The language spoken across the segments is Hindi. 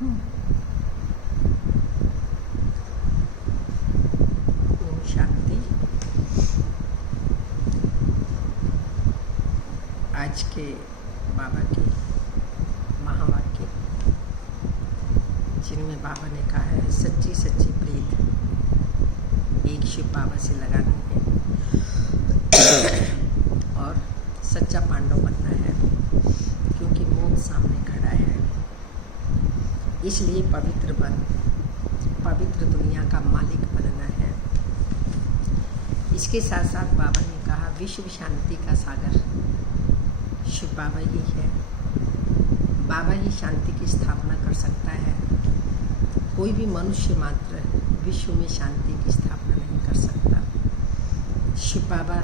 ओम शांति। आज के बाबा के महावाक्य, जिनमें बाबा ने कहा है सच्ची सच्ची प्रीत एक शिव बाबा से लगानी है और सच्चा पांडव बनना है, क्योंकि मोक्ष सामने खड़ा है। इसलिए पवित्र बन, पवित्र दुनिया का मालिक बनना है। इसके साथ साथ बाबा ने कहा विश्व शांति का सागर शिव बाबा ही है। बाबा ही शांति की स्थापना कर सकता है। कोई भी मनुष्य मात्र विश्व में शांति की स्थापना नहीं कर सकता। शिव बाबा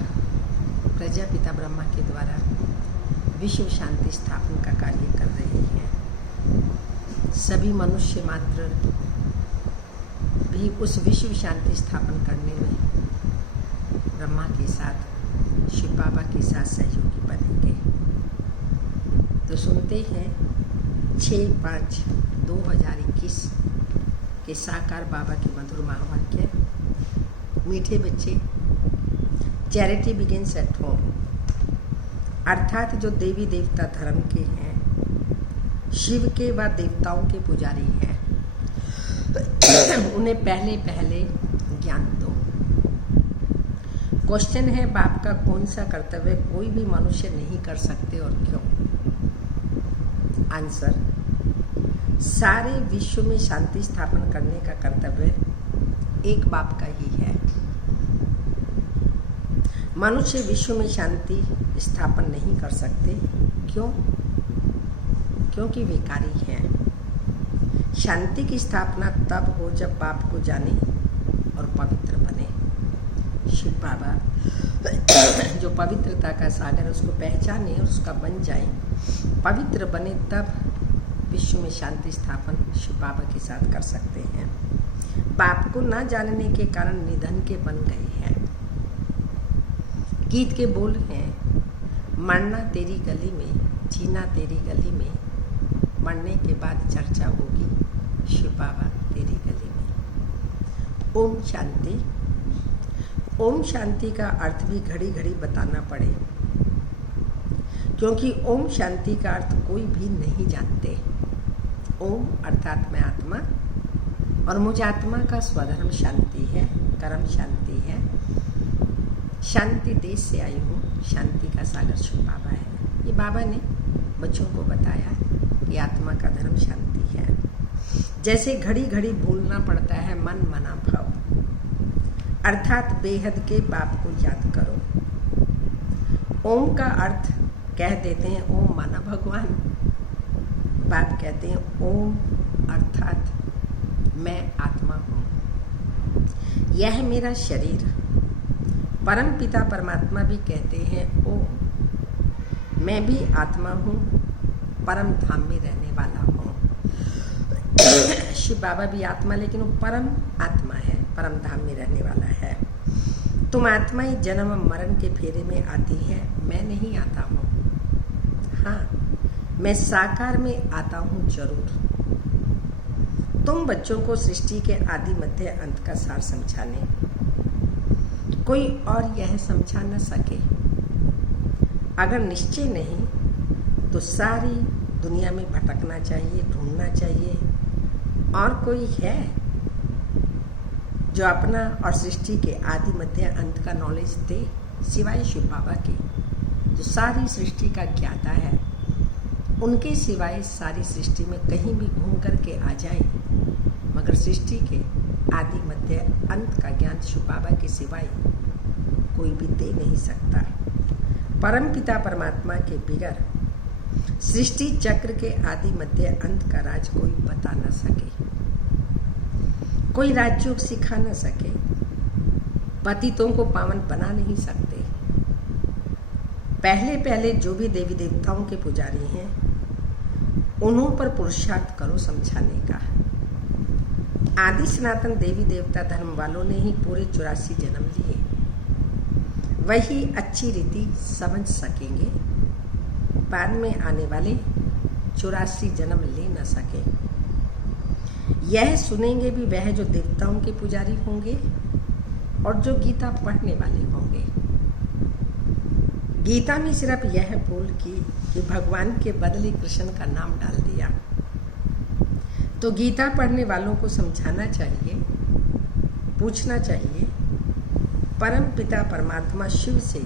प्रजापिता ब्रह्मा के द्वारा विश्व शांति स्थापना का कार्य कर रहे हैं। सभी मनुष्य मात्र भी उस विश्व शांति स्थापन करने में ब्रह्मा के साथ, शिव बाबा के साथ सहयोगी बनेंगे। तो सुनते हैं 6/5/2021 के साकार बाबा के मधुर महावाक्य। मीठे बच्चे, चैरिटी बिगिंस एट होम, अर्थात जो देवी देवता धर्म के हैं, शिव के व देवताओं के पुजारी हैं, उन्हें पहले पहले ज्ञान दो। क्वेश्चन है, बाप का कौन सा कर्तव्य कोई भी मनुष्य नहीं कर सकते और क्यों? आंसर, सारे विश्व में शांति स्थापन करने का कर्तव्य एक बाप का ही है। मनुष्य विश्व में शांति स्थापन नहीं कर सकते। क्यों? क्योंकि विकारी हैं। शांति की स्थापना तब हो जब बाप को जाने और पवित्र बने। शिव बाबा जो पवित्रता का सागर, उसको पहचाने और उसका बन जाए, पवित्र बने, तब विश्व में शांति स्थापन शिव बाबा के साथ कर सकते हैं। बाप को न जानने के कारण निधन के बन गए हैं। गीत के बोल हैं, मरना तेरी गली में, जीना तेरी गली में, मरने के बाद चर्चा होगी शिव बाबा तेरी गली में। ओम शांति। ओम शांति का अर्थ भी घड़ी घड़ी बताना पड़े, क्योंकि ओम शांति का अर्थ कोई भी नहीं जानते। ओम अर्थात मैं आत्मा, और मुझ आत्मा का स्वधर्म शांति है, कर्म शांति है। शांति देश से आई हूँ, शांति का सागर शिव बाबा है। ये बाबा ने बच्चों को बताया कि आत्मा का धर्म शांति है। जैसे घड़ी घड़ी भूलना पड़ता है मन मना भाव, अर्थात बेहद के बाप को याद करो। ओम का अर्थ कह देते हैं ओम माना भगवान, बाप कहते हैं ओम अर्थात मैं आत्मा हूँ, यह मेरा शरीर। परम पिता परमात्मा भी कहते हैं ओम, मैं भी आत्मा हूँ, परम धाम में रहने वाला हूँ। शिव बाबा भी आत्मा, लेकिन वो परम आत्मा है, परम धाम में रहने वाला है। तुम आत्मा ही जन्म मरण के फेरे में आती है, मैं नहीं आता हूँ। हाँ, मैं साकार में आता हूँ जरूर। तुम बच्चों को सृष्टि के आदि मध्य अंत का सार समझाने, कोई और यह समझा न सके। अगर निश्चय नहीं तो सारी दुनिया में भटकना चाहिए, ढूंढना चाहिए। और कोई है जो अपना और सृष्टि के आदि मध्य अंत का नॉलेज दे, सिवाय शिव बाबा के, जो सारी सृष्टि का ज्ञाता है। उनके सिवाय सारी सृष्टि में कहीं भी घूम करके आ जाए, मगर सृष्टि के आदि मध्य अंत का ज्ञान शिव बाबा के सिवाय कोई भी दे नहीं सकता। परम पिता परमात्मा के बिगर सृष्टि चक्र के आदि मध्य अंत का राज कोई बता न सके, कोई राजयोग सिखा न सके, पतितों को पावन बना नहीं सकते। पहले पहले जो भी देवी देवताओं के पुजारी हैं, उन्हों पर पुरुषार्थ करो समझाने का। आदि सनातन देवी देवता धर्म वालों ने ही पूरे 84 जन्म लिए, वही अच्छी रीति समझ सकेंगे। बाद में आने वाले 84 जन्म ले न सके। यह सुनेंगे भी वह जो देवताओं के पुजारी होंगे और जो गीता पढ़ने वाले होंगे। गीता में सिर्फ यह बोल कि भगवान के बदले कृष्ण का नाम डाल दिया। तो गीता पढ़ने वालों को समझाना चाहिए, पूछना चाहिए, परम पिता परमात्मा शिव से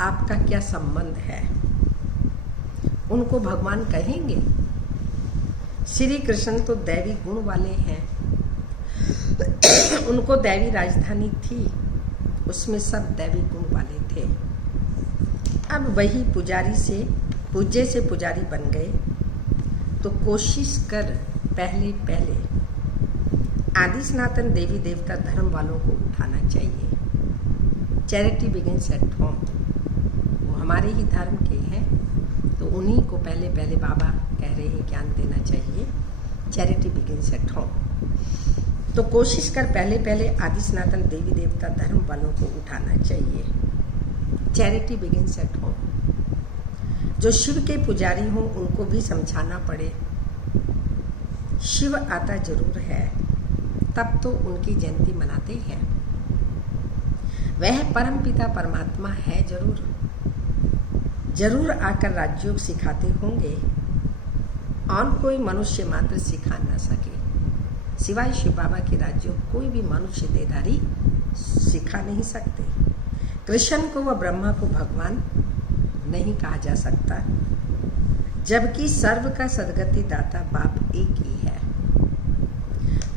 आपका क्या संबंध है? उनको भगवान कहेंगे? श्री कृष्ण तो दैवी गुण वाले हैं, उनको दैवी राजधानी थी, उसमें सब दैवी गुण वाले थे। अब वही पुजारी से पूज्य से पुजारी बन गए, तो कोशिश कर पहले आदि सनातन देवी देवता धर्म वालों को उठाना चाहिए। चैरिटी बिगिंस एट होम, वो हमारे ही धर्म के हैं, तो उन्हीं को पहले बाबा कह रहे हैं ज्ञान देना चाहिए। Charity begins at home. तो कोशिश कर पहले आदि सनातन देवी देवता धर्म वालों को उठाना चाहिए। Charity begins at home. जो शिव के पुजारी हों उनको भी समझाना पड़े, शिव आता जरूर है, तब तो उनकी जयंती मनाते हैं। वह परम पिता परमात्मा है जरूर आकर राजयोग सिखाते होंगे, और कोई मनुष्य मात्र सिखा न सके। सिवाय शिव बाबा के राजयोग कोई भी मनुष्य देहधारी सिखा नहीं सकते। कृष्ण को व ब्रह्मा को भगवान नहीं कहा जा सकता, जबकि सर्व का सदगति दाता बाप एक ही है।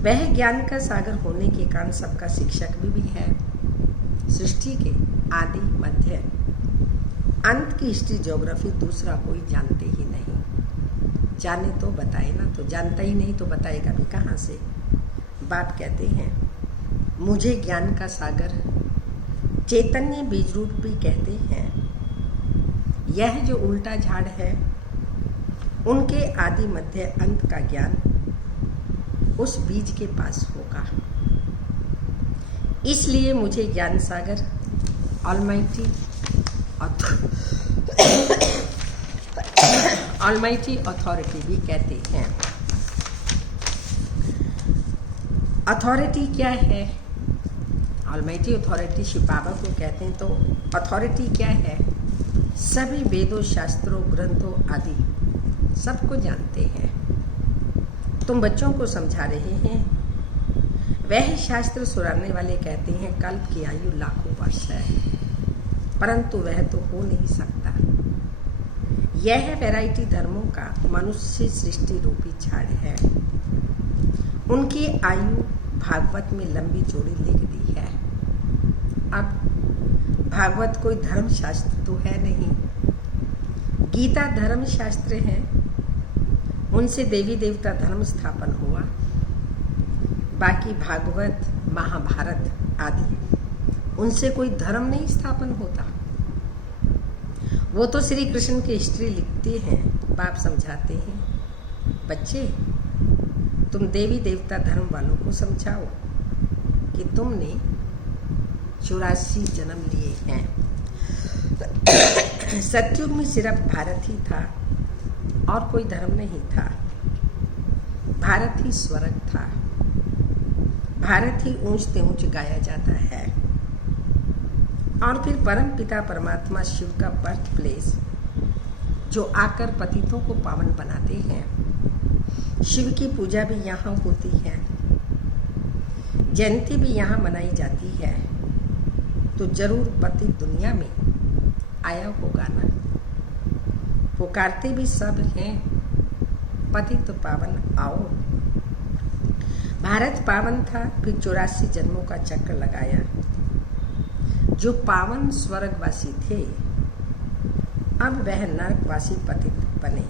वह ज्ञान का सागर होने के कारण सबका शिक्षक भी है। सृष्टि के आदि मध्य अंत की हिस्ट्री ज्योग्राफी दूसरा कोई जानते ही नहीं। जाने तो बताए ना, तो जानता ही नहीं तो बताएगा भी कहाँ से। बाप कहते हैं मुझे ज्ञान का सागर चैतन्य बीज रूप भी कहते हैं। यह जो उल्टा झाड़ है उनके आदि मध्य अंत का ज्ञान उस बीज के पास होगा। इसलिए मुझे ज्ञान सागर ऑलमाइटी अथॉरिटी भी कहते हैं। अथॉरिटी क्या है? ऑलमाइटी अथॉरिटी शिव बाबा को कहते हैं। तो अथॉरिटी क्या है? सभी वेदों, शास्त्रों, ग्रंथों आदि सबको जानते हैं। तुम बच्चों को समझा रहे हैं। वह शास्त्र सुनाने वाले कहते हैं कल्प की आयु लाखों वर्ष है, परंतु वह तो हो नहीं सकता। यह वैरायटी धर्मों का मनुष्य सृष्टि रूपी झाड़ है। उनकी आयु भागवत में लंबी चौड़ी लिख दी है। अब भागवत कोई धर्म शास्त्र तो है नहीं, गीता धर्म शास्त्र है। उनसे देवी देवता धर्म स्थापन हुआ। बाकी भागवत, महाभारत आदि उनसे कोई धर्म नहीं स्थापन होता। वो तो श्री कृष्ण की हिस्ट्री लिखते हैं, बाप समझाते हैं। बच्चे, तुम देवी देवता धर्म वालों को समझाओ कि तुमने 84 जन्म लिए हैं। सतयुग में सिर्फ भारत ही था और कोई धर्म नहीं था। भारत ही स्वर्ग था, भारत ही ऊंचते ऊंच गाया जाता है। और फिर परम पिता परमात्मा शिव का बर्थ प्लेस, जो आकर पतितों को पावन बनाते हैं। शिव की पूजा भी यहाँ होती है, जयंती भी यहाँ मनाई जाती है। तो जरूर पति दुनिया में आया होगा ना। पुकारते भी सब हैं, पति तो पावन आओ। भारत पावन था, फिर 84 जन्मों का चक्र लगाया। जो पावन स्वर्गवासी थे, अब वह नरकवासी पतित बने।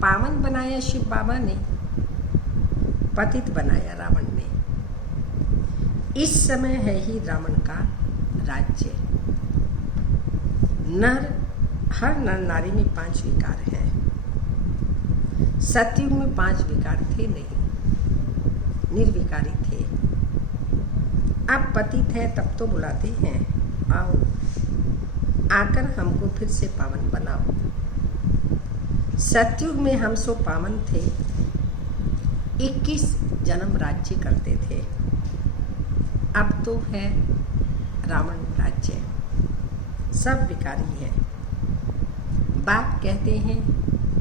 पावन बनाया शिव बाबा ने, पतित बनाया रावण ने। इस समय है ही रावण का राज्य। हर नर नारी में 5 विकार हैं। सतयुग में 5 विकार थे नहीं, निर्विकारी थे। अब पतित है तब तो बुलाते हैं, आओ आकर हमको फिर से पावन बनाओ। सतयुग में हम सो पावन थे, 21 जन्म राज्य करते थे। अब तो है रावण राज्य, सब विकारी हैं। बाप कहते हैं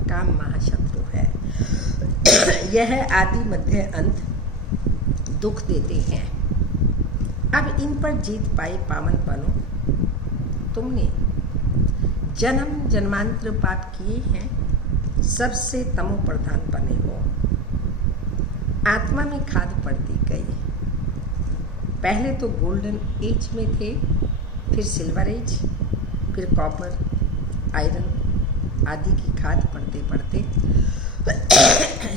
काम महाशत्रु है। यह आदि मध्य अंत दुख देते हैं। अब इन पर जीत पाए पावन बनो। तुमने जन्म जन्मांतर पाप किए हैं, सबसे तमो प्रधान बने हो। आत्मा में खाद पड़ती गई। पहले तो गोल्डन एज में थे, फिर सिल्वर एज, फिर कॉपर, आयरन आदि की खाद पड़ते पड़ते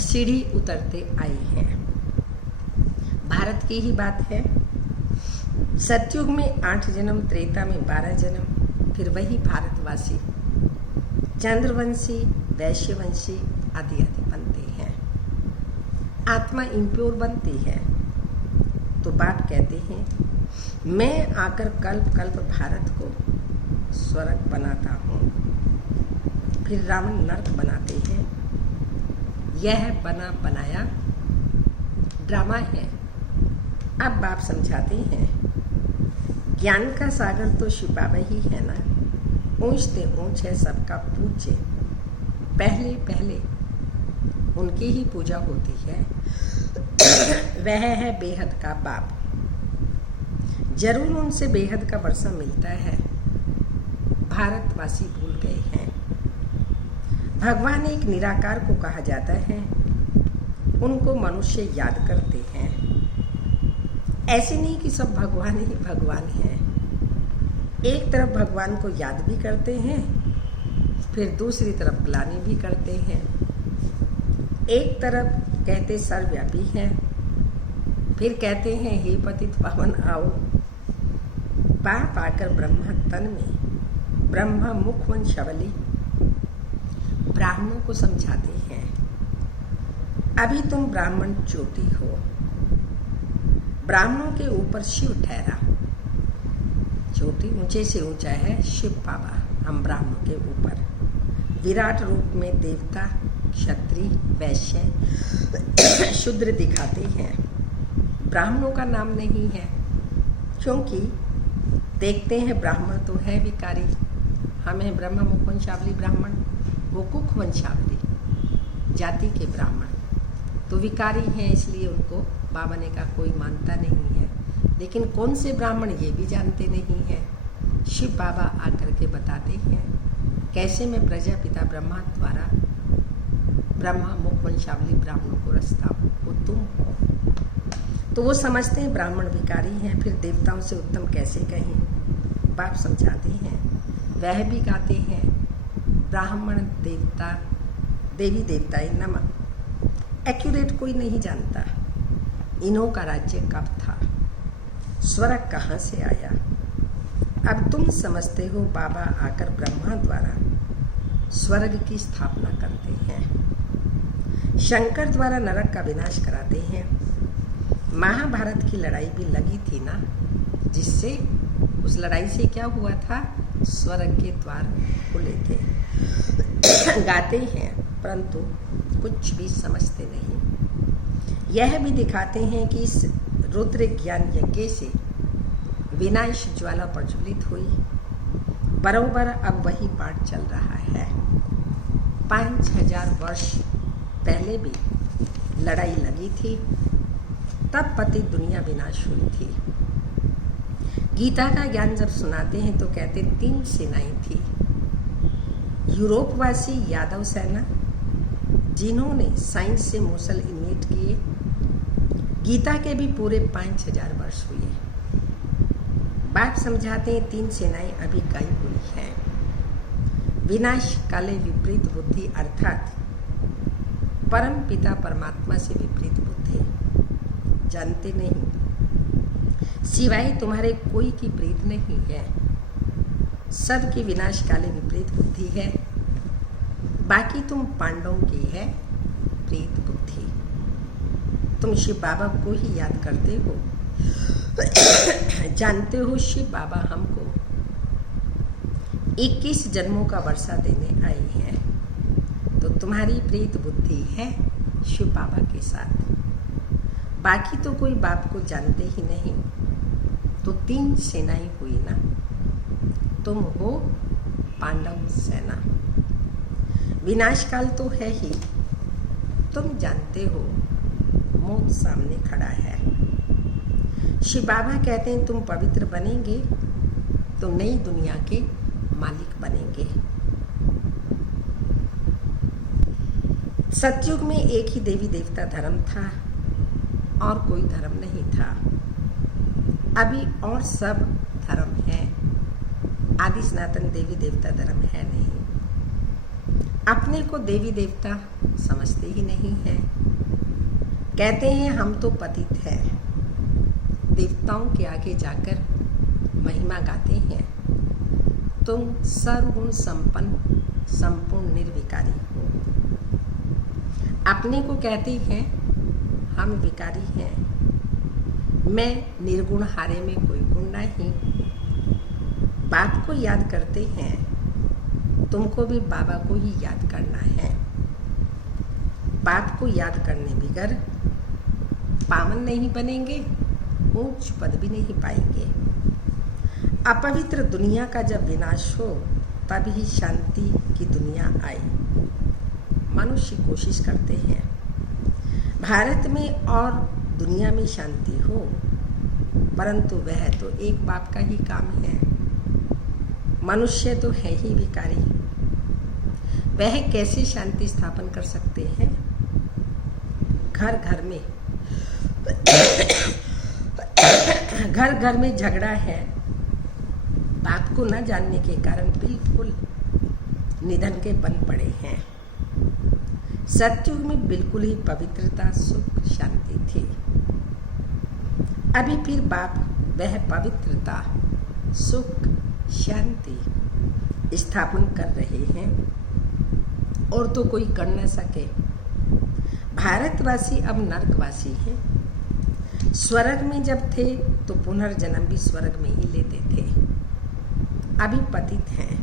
सीढ़ी उतरते आए हैं। भारत की ही बात है। सतयुग में 8 जन्म, त्रेता में 12 जन्म, फिर वही भारतवासी चंद्रवंशी, वैश्यवंशी आदि आदि बनते हैं। आत्मा इम्प्योर बनती है। तो बाप कहते हैं मैं आकर कल्प कल्प भारत को स्वर्ग बनाता हूँ। फिर रावण नरक बनाते हैं। यह बना बनाया ड्रामा है। अब बाप समझाते हैं ज्ञान का सागर तो शिव बाबा ही है ना। ऊंच से ऊंच है सबका पूज्य। पहले पहले उनकी ही पूजा होती है। वह है बेहद का बाप। जरूर उनसे बेहद का वर्षा मिलता है। भारतवासी भूल गए हैं। भगवान एक निराकार को कहा जाता है। उनको मनुष्य याद करते हैं। ऐसे नहीं कि सब भगवान ही भगवान हैं। एक तरफ भगवान को याद भी करते हैं, फिर दूसरी तरफ ग्लानि भी करते हैं। एक तरफ कहते सर्वव्यापी हैं, फिर कहते हैं हे पतित पावन आओ। पाप आकर ब्रह्मा तन में, ब्रह्मा मुख वंशावली ब्राह्मणों को समझाते हैं अभी तुम ब्राह्मण चोटी हो। ब्राह्मणों के ऊपर शिव ठहरा। चोटी ऊंचे से ऊंचा है शिव बाबा, हम ब्राह्मणों के ऊपर। विराट रूप में देवता, क्षत्रिय, वैश्य, शूद्र दिखाते हैं। ब्राह्मणों का नाम नहीं है, क्योंकि देखते हैं ब्राह्मण तो है विकारी। हम हैं ब्रह्मा मुख वंशावली ब्राह्मण, वो कुख वंशावली जाति के ब्राह्मण तो विकारी हैं, इसलिए उनको बाबा ने का कोई मानता नहीं है। लेकिन कौन से ब्राह्मण ये भी जानते नहीं है। शिव बाबा आकर के बताते हैं कैसे मैं प्रजापिता ब्रह्मा द्वारा ब्रह्मा मुख वंशावली ब्राह्मणों को रचता हूँ, वो तुम हो। तो वो समझते हैं ब्राह्मण विकारी हैं, फिर देवताओं से उत्तम कैसे कहें। बाप समझाते हैं। वह भी गाते हैं ब्राह्मण देवता देवी देवताएं नमः। एक्यूरेट कोई नहीं जानता इन्हों का राज्य कब था, स्वर्ग कहाँ से आया। अब तुम समझते हो बाबा आकर ब्रह्मा द्वारा स्वर्ग की स्थापना करते हैं। शंकर द्वारा नरक का विनाश कराते हैं। महाभारत की लड़ाई भी लगी थी ना, जिससे उस लड़ाई से क्या हुआ था, स्वर्ग के द्वार खुले थे। गाते हैं परंतु कुछ भी समझते नहीं। यह भी दिखाते हैं कि इस रुद्र ज्ञान यज्ञ से विनाश ज्वाला प्रज्वलित हुई। बरोबर अब वही पाठ चल रहा है। 5000 वर्ष पहले भी लड़ाई लगी थी, तब पति दुनिया विनाश हुई थी। गीता का ज्ञान जब सुनाते हैं तो कहते 3 सेनाएं थी। यूरोपवासी यादव सेना, जिन्होंने साइंस से मूसल इन्वेट किए। गीता के भी पूरे 5000 वर्ष हुए। बाप समझाते हैं 3 सेनाएं अभी गायब हुई हैं। विनाश काले विपरीत बुद्धि, अर्थात परम पिता परमात्मा से विपरीत बुद्धि। जानते नहीं, सिवाय तुम्हारे कोई की प्रीत नहीं है। सबकी विनाश काले विपरीत बुद्धि है। बाकी तुम पांडवों की है प्रीत बुद्धि। तुम शिव बाबा को ही याद करते हो। जानते हो शिव बाबा हमको 21 जन्मों का वर्षा देने आए हैं। तो तुम्हारी प्रेत बुद्धि है शिव बाबा के साथ। बाकी तो कोई बाप को जानते ही नहीं। तो 3 सेनाएं हुई ना, तुम हो पांडव सेना। विनाशकाल तो है ही, तुम जानते हो मौत सामने खड़ा है। शिव बाबा कहते हैं तुम पवित्र बनेंगे तो नई दुनिया के मालिक बनेंगे। सतयुग में एक ही देवी देवता धर्म था और कोई धर्म नहीं था। अभी और सब धर्म है, आदि सनातन देवी देवता धर्म है नहीं। अपने को देवी देवता समझते ही नहीं है। कहते हैं हम तो पतित हैं, देवताओं के आगे जाकर महिमा गाते हैं। तुम सर्वगुण संपन्न संपूर्ण निर्विकारी हो। अपने को कहते हैं हम विकारी हैं। मैं निर्गुण हारे में कोई गुण नहीं। बाप को याद करते हैं, तुमको भी बाबा को ही याद करना है। बाप को याद करने बिगर पावन नहीं बनेंगे, ऊंच पद भी नहीं पाएंगे। अपवित्र दुनिया का जब विनाश हो तब ही शांति की दुनिया आई। मनुष्य कोशिश करते हैं भारत में और दुनिया में शांति हो, परंतु वह तो एक बाप का ही काम है। मनुष्य तो है ही विकारी, वह कैसे शांति स्थापन कर सकते हैं। घर घर में झगड़ा है। बाप को न जानने के कारण बिल्कुल निधन के बन पड़े हैं। सतयुग में बिल्कुल ही पवित्रता सुख शांति थी। अभी फिर बाप वह पवित्रता सुख शांति स्थापन कर रहे हैं और तो कोई कर न सके। भारतवासी अब नरकवासी हैं। स्वर्ग में जब थे तो पुनर्जन्म भी स्वर्ग में ही लेते थे। अभी पतित हैं,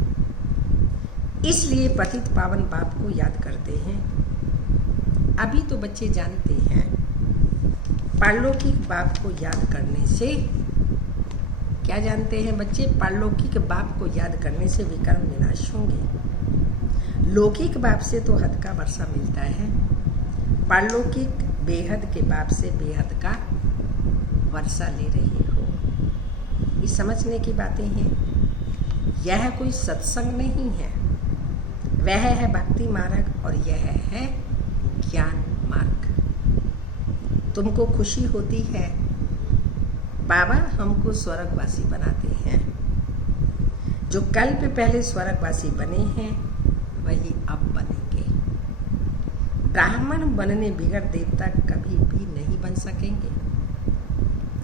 इसलिए पतित पावन बाप को याद करते हैं। अभी तो बच्चे जानते हैं पारलौकिक बाप को याद करने से क्या जानते हैं बच्चे? पारलौकिक बाप को याद करने से विकर्म विनाश होंगे। लौकिक बाप से तो हद का वर्षा मिलता है, पारलौकिक बेहद के बाप से बेहद का वर्षा ले रहे हो। ये समझने की बातें हैं। यह कोई सत्संग नहीं है, वह है भक्ति मार्ग और यह है ज्ञान मार्ग। तुमको खुशी होती है, बाबा हमको स्वर्गवासी बनाते हैं। जो कल्प पहले स्वर्गवासी बने हैं वही अब बनेंगे। ब्राह्मण बनने बिगड़ देवता कभी भी नहीं बन सकेंगे।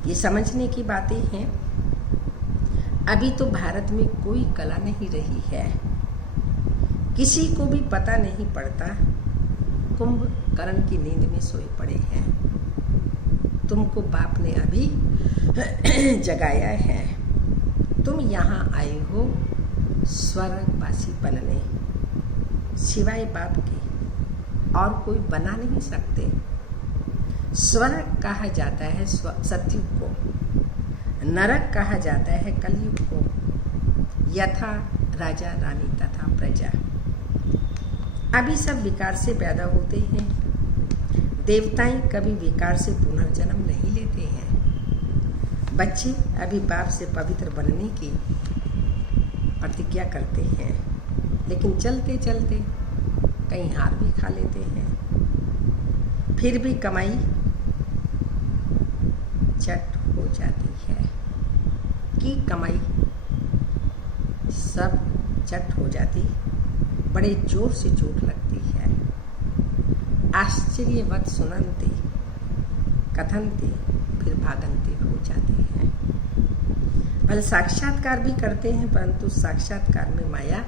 ये समझने की बातें हैं। अभी तो भारत में कोई कला नहीं रही है, किसी को भी पता नहीं पड़ता। कुंभकर्ण की नींद में सोए पड़े हैं। तुमको बाप ने अभी जगाया है। तुम यहाँ आए हो स्वर्गवासी बनने, सिवाय बाप के और कोई बना नहीं सकते। स्वर्ग कहा जाता है सतयुग को, नरक कहा जाता है कलयुग को। यथा राजा रानी तथा प्रजा। अभी सब विकार से पैदा होते हैं। देवताएं कभी विकार से पुनर्जन्म नहीं लेते हैं। बच्चे अभी बाप से पवित्र बनने की प्रतिज्ञा करते हैं, लेकिन चलते चलते कहीं हार भी खा लेते हैं। फिर भी कमाई चट हो जाती है कि कमाई सब चट हो जाती, बड़े जोर से चोट लगती है। आश्चर्यवत सुनंती कथनती फिर भागंती हो जाती है। भले साक्षात्कार भी करते हैं, परंतु साक्षात्कार में माया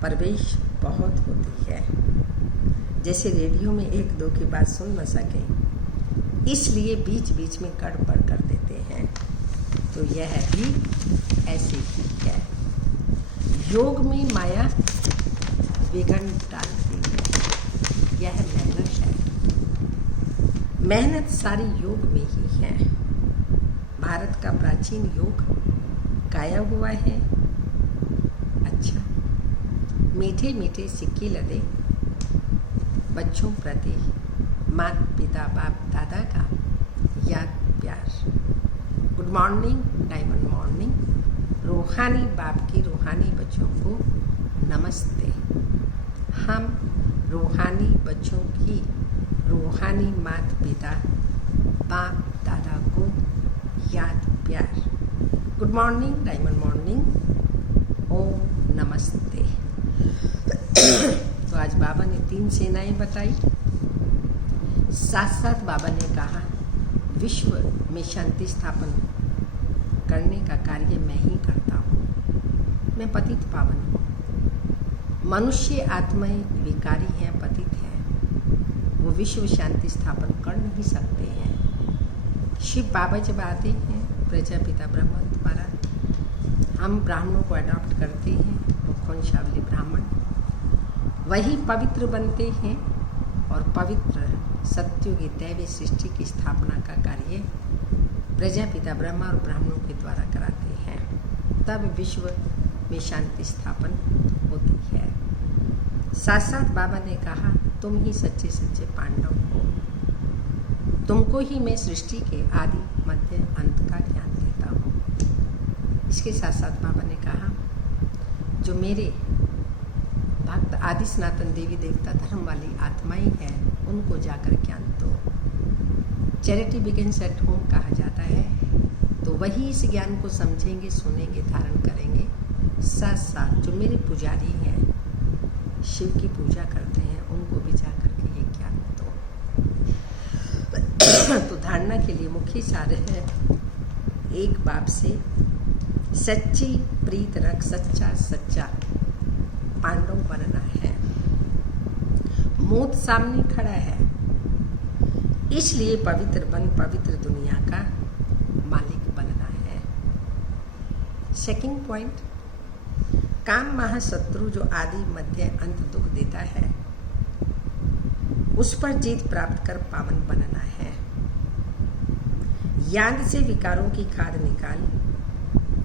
प्रवेश बहुत होती है। जैसे रेडियो में 1-2 की बात सुन न सके, इसलिए बीच बीच में गड़बड़ कर देते हैं। तो यह भी ऐसे ही है। योग में माया विघ्न डालती है। मेहनत सारी योग में ही है। भारत का प्राचीन योग गाया हुआ है। अच्छा, मीठे मीठे सिक्के लदे बच्चों प्रति माता पिता बाप दादा का याद प्यार। Good morning, diamond morning. रूहानी बाप की रूहानी बच्चों को नमस्ते। हम रूहानी बच्चों की रूहानी माता पिता बाप दादा को याद प्यार। Good morning, diamond morning. ओम नमस्ते। तो आज बाबा ने 3 सेनाएं बताई। साथ साथ बाबा ने कहा विश्व में शांति स्थापन करने का कार्य मैं ही करता हूँ। मैं पतित पावन हूँ। मनुष्य आत्माएं विकारी हैं, पतित हैं, वो विश्व शांति स्थापन कर नहीं सकते हैं। शिव बाबा जब आते हैं प्रजापिता ब्रह्मा द्वारा, हम ब्राह्मणों को अडॉप्ट करते हैं, मुखवंशावली ब्राह्मण, वही पवित्र बनते हैं और पवित्र सत्युगी दैवी सृष्टि की स्थापना का कार्य प्रजापिता ब्रह्मा और ब्राह्मणों के द्वारा कराते हैं। तब विश्व में शांति स्थापन होती है। साथ साथ बाबा ने कहा तुम ही सच्चे सच्चे पांडव हो। तुमको ही मैं सृष्टि के आदि मध्य अंत का ज्ञान देता हूँ। इसके साथ साथ बाबा ने कहा जो मेरे भक्त आदि सनातन देवी देवता धर्म वाली आत्माएं हैं उनको जाकर ज्ञान दो। चैरिटी बिगिंस एट होम कहा जाता है। तो वही इस ज्ञान को समझेंगे, सुनेंगे, धारण करेंगे। साथ साथ जो मेरे पुजारी हैं, शिव की पूजा करते हैं, उनको भी जाकर के ये ज्ञान दो। तो धारणा के लिए मुख्य सार है एक बाप से सच्ची प्रीत रख, सच्चा सच्चा पांडव बनना है। मौत सामने खड़ा है, इसलिए पवित्र बन पवित्र दुनिया का मालिक बनना है। सेकंड पॉइंट, काम महाशत्रु जो आदि मध्य अंत दुख देता है उस पर जीत प्राप्त कर पावन बनना है। याद से विकारों की खाद निकाल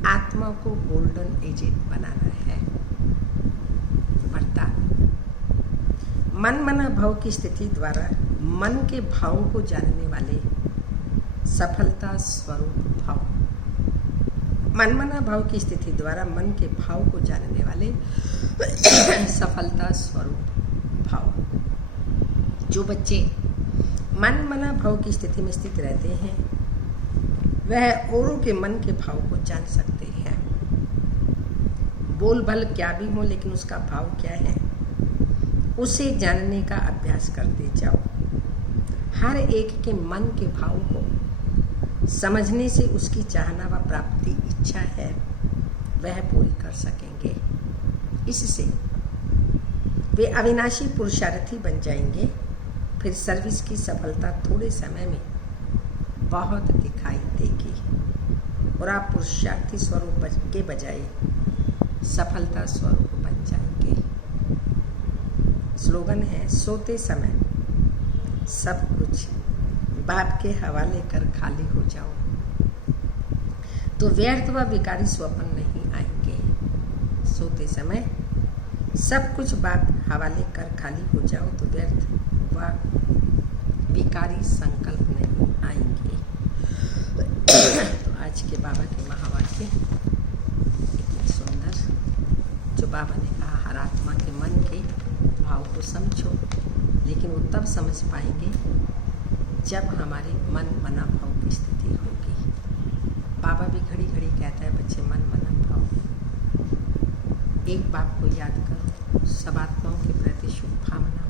आत्मा को गोल्डन एजेंट बनाना है। वर्ता मन मना भाव की स्थिति द्वारा मन के भावों को जानने वाले सफलता स्वरूप भाव। मनमना भाव की स्थिति द्वारा मन के भाव को जानने वाले सफलता स्वरूप भाव। जो बच्चे मन मना भाव की स्थिति में स्थित रहते हैं वह औरों के मन के भाव को जान सकते हैं। बोल बल क्या भी हो, लेकिन उसका भाव क्या है उसे जानने का अभ्यास करते जाओ। हर एक के मन के भाव को समझने से उसकी चाहना व प्राप्ति इच्छा है वह पूरी कर सकेंगे। इससे वे अविनाशी पुरुषार्थी बन जाएंगे। फिर सर्विस की सफलता थोड़े समय में बहुत दिखाई देगी और आप पुरुषार्थी स्वरूप के बजाय सफलता स्वरूप बन जाएंगे। स्लोगन है सोते समय सब कुछ बाप के हवाले कर खाली हो जाओ तो व्यर्थ व विकारी स्वप्न नहीं आएंगे। सोते समय सब कुछ बाप हवाले कर खाली हो जाओ तो व्यर्थ व विकारी संकल्प नहीं आएंगे। तो आज के बाबा के महावाक्य इतने सुंदर, जो बाबा ने कहा हर आत्मा के मन के भाव को समझो, लेकिन वो तब समझ पाएंगे जब हमारे मन मना भाव की स्थिति होगी। बाबा भी घड़ी घड़ी कहता है बच्चे मन मना भाव, एक बाप को याद करो, सब आत्माओं के प्रति शुभ भावना,